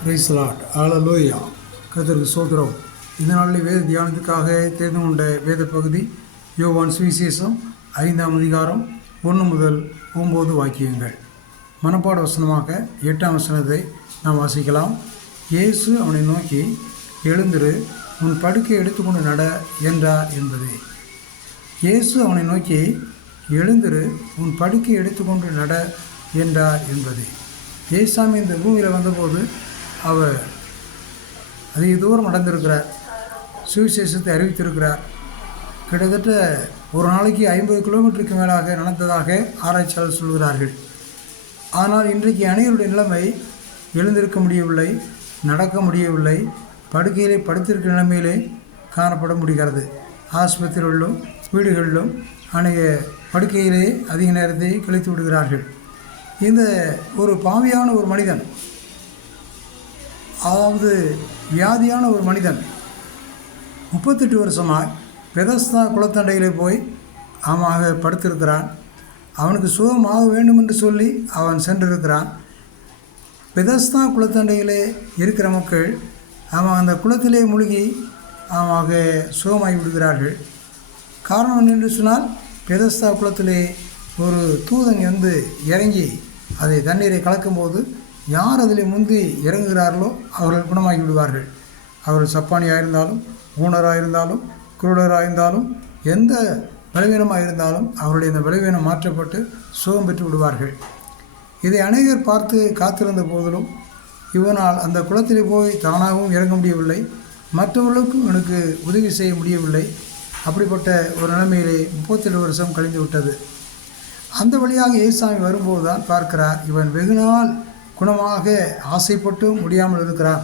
Price Lord, ஹல்லேலூயா. கர்த்தருக்கு ஸ்தோத்திரம். இந்த நாளில் வேத தியானத்துக்காக தெரிந்து கொண்ட வேத பகுதி யோவான் சுவிசேஷம் 5ஆம் அதிகாரம் 1 முதல் 9 வாக்கியங்கள். மனப்பாட வசனமாக 8ஆம் வசனத்தை நாம் வாசிக்கலாம். இயேசு அவனை நோக்கி, எழுந்திரு, உன் படுக்கையை எடுத்துக்கொண்டு நட என்றார் என்பதே. இயேசு அவனை நோக்கி, எழுந்திரு, உன் படுக்கையை எடுத்துக்கொண்டு நட என்றார் என்பதே. இயேசாமி இந்த பூமியில் வந்தபோது அவர் அதிக தூரம் நடந்திருக்கிறார், சுவிசேஷத்தை அறிவித்திருக்கிறார். கிட்டத்தட்ட ஒரு நாளைக்கு 50 கிலோமீட்டருக்கு மேலாக நடந்ததாக ஆராய்ச்சியாளர் சொல்கிறார்கள். ஆனால் இன்றைக்கு அனைவருடைய நிலைமை எழுந்திருக்க முடியவில்லை, நடக்க முடியவில்லை, படுக்கையிலே படுத்திருக்கிற நிலைமையிலே காணப்பட முடிகிறது. ஆஸ்பத்திரிகளிலும் வீடுகளிலும் அநேக படுக்கையிலே அதிக நேரத்தை கழித்து விடுகிறார்கள். இந்த ஒரு பாவியான ஒரு மனிதன், அதாவது வியாதியான ஒரு மனிதன் 38 வருஷமாக பெதஸ்தா குளத்தண்டையிலே போய் அவனாக படுத்திருக்கிறான். அவனுக்கு சுகமாக வேண்டும் என்று சொல்லி அவன் சென்றிருக்கிறான். பெதஸ்தா குளத்தண்டையிலே இருக்கிற மக்கள் அவன் அந்த குளத்திலே மூழ்கி அவனாக சுகமாகி விடுகிறார்கள். காரணம் என்னென்று சொன்னால், பெதஸ்தா குளத்திலே ஒரு தூதன் வந்து இறங்கி அதை தண்ணீரை கலக்கும்போது யார் அதில் முந்தி இறங்குகிறார்களோ அவர்கள் குணமாகி விடுவார்கள். அவர்கள் சப்பானியாக இருந்தாலும், ஊனராக இருந்தாலும், குருடராக இருந்தாலும், எந்த பலவீனமாக இருந்தாலும் அவருடைய இந்த பலவீனம் மாற்றப்பட்டு சுகம் பெற்று விடுவார்கள். இதை அநேகர் பார்த்து காத்திருந்த போதிலும் இவனால் அந்த குளத்திலே போய் தானாகவும் இறங்க முடியவில்லை, மற்றவர்களுக்கும் இவனுக்கு உதவி செய்ய முடியவில்லை. அப்படிப்பட்ட ஒரு நிலைமையிலே 37 வருஷம் கழிந்து விட்டது. அந்த வழியாக இயேசாமி வரும்போது தான் பார்க்கிறார், இவன் வெகுநாள் குணமாக ஆசைப்பட்டு முடியாமல் இருக்கிறான்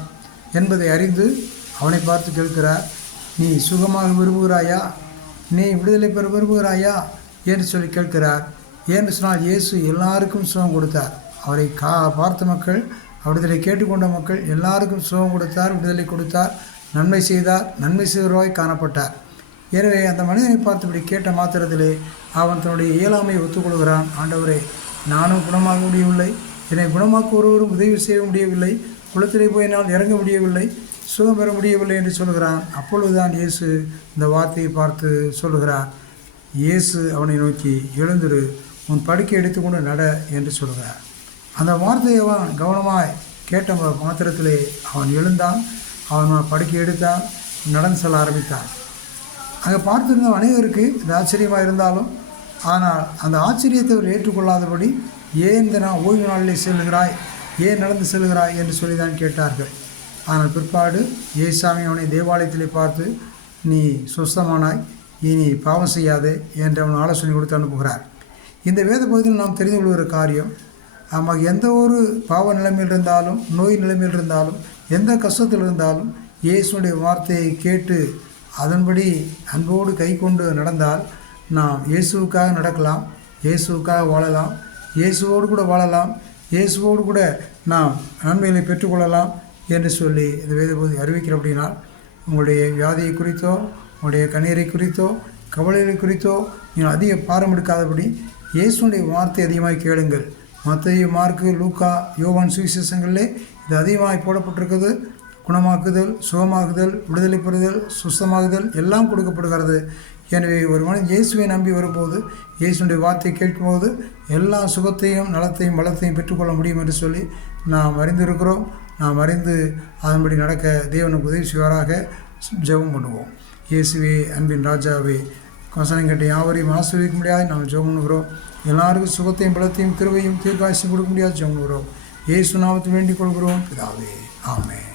என்பதை அறிந்து அவனை பார்த்து கேட்கிறார், நீ சுகமாக விரும்புகிறாயா, நீ விடுதலை பெற விரும்புகிறாயா என்று சொல்லி கேட்கிறார். ஏன்னு சொன்னால், இயேசு எல்லாருக்கும் சுகம் கொடுத்தார். அவரை பார்த்த மக்கள், விடுதலை கேட்டுக்கொண்ட மக்கள் எல்லாருக்கும் சுகம் கொடுத்தார், விடுதலை கொடுத்தார், நன்மை செய்தார், நன்மை செய்வராய் காணப்பட்டார். எனவே அந்த மனிதனை பார்த்து இப்படி கேட்ட மாத்திரத்திலே அவன் தன்னுடைய இயலாமையை ஒத்துக்கொள்கிறான். ஆண்டவரே, நானும் குணமாக முடியவில்லை, என்னை குணமாக்க ஒருவரும் உதவி செய்ய முடியவில்லை, குளத்திலே போய் என்னால் இறங்க முடியவில்லை, சுகம் பெற முடியவில்லை என்று சொல்கிறான். அப்பொழுதுதான் இயேசு இந்த வார்த்தையை பார்த்து சொல்கிறார். இயேசு அவனை நோக்கி, எழுந்திரு, உன் படுக்கை எடுத்துக்கொண்டு நட என்று சொல்கிறார். அந்த வார்த்தையை அவன் கவனமாய் கேட்ட மாத்திரத்திலே அவன் எழுந்தான், அவன் படுக்கை எடுத்தான், நடந்து செல்ல ஆரம்பித்தான். அங்கே பார்த்திருந்த அனைவருக்கு இது ஆச்சரியமாக இருந்தாலும், ஆனால் அந்த ஆச்சரியத்தை அவர் ஏற்றுக்கொள்ளாதபடி, ஏன் இந்த ஓய்வு நாளிலே செல்கிறாய், ஏன் நடந்து செல்கிறாய் என்று சொல்லி தான் கேட்டார்கள். ஆனால் பிற்பாடு இயேசாமி அவனை தேவாலயத்திலே பார்த்து, நீ சுஸ்தமானாய், இனி பாவம் செய்யாதே என்று அவன் ஆலோசனை கொடுத்து அனுப்புகிறார். இந்த வேத பகுதியில் நாம் தெரிந்து கொள்கிற காரியம், நமக்கு எந்த ஒரு பாவ நிலைமையில் இருந்தாலும், நோய் நிலைமையில் இருந்தாலும், எந்த கஷ்டத்தில் இருந்தாலும் இயேசுடைய வார்த்தையை கேட்டு அதன்படி அன்போடு கை கொண்டு நடந்தால் நாம் இயேசுவுக்காக நடக்கலாம், இயேசுவுக்காக வாழலாம், இயேசுவோடு கூட வாழலாம், இயேசுவோடு கூட நாம் நன்மைகளை பெற்றுக்கொள்ளலாம் என்று சொல்லி இந்த வேதபோதி அறிவிக்கிற. அப்படினால் உங்களுடைய வியாதியை குறித்தோ, உங்களுடைய கண்ணீரை குறித்தோ, கவலைகளை குறித்தோ நீங்கள் அதிக பாரம் எடுக்காதபடி இயேசுடைய வார்த்தை அதிகமாக கேளுங்கள். மத்தேயு, மார்க்கு, லூக்கா, யோவான் சுவிசேஷங்களிலே இது அதிகமாக போடப்பட்டிருக்கிறது. குணமாக்குதல், சுகமாகுதல், விடுதலை பெறுதல், சுத்தமாகுதல் எல்லாம் கொடுக்கப்படுகிறது. எனவே ஒரு மனிதன் இயேசுவை நம்பி வரும்போது, இயேசுடைய வார்த்தையை கேட்கும்போது எல்லா சுகத்தையும், நலத்தையும், பலத்தையும் பெற்றுக்கொள்ள முடியும் என்று சொல்லி நாம் அறிந்திருக்கிறோம். நாம் அறிந்து அதன்படி நடக்க தேவனுக்கு உதவி செய்வாராக. ஜெபம் பண்ணுவோம். இயேசுவே, அன்பின் ராஜாவே, வசனம் கேட்ட யாவரையும் ஆசீர்வதிக்க முடியாது நாம் ஜெபம் பண்ணுகிறோம். எல்லாருக்கும் சுகத்தையும், பலத்தையும், கிருபையும், தீர்க்காயுசையும் கொடுக்க முடியாது ஜெபம் பண்ணுகிறோம். இயேசு நாமத்தில் வேண்டிக் கொள்கிறோம் பிதாவே, ஆமென்.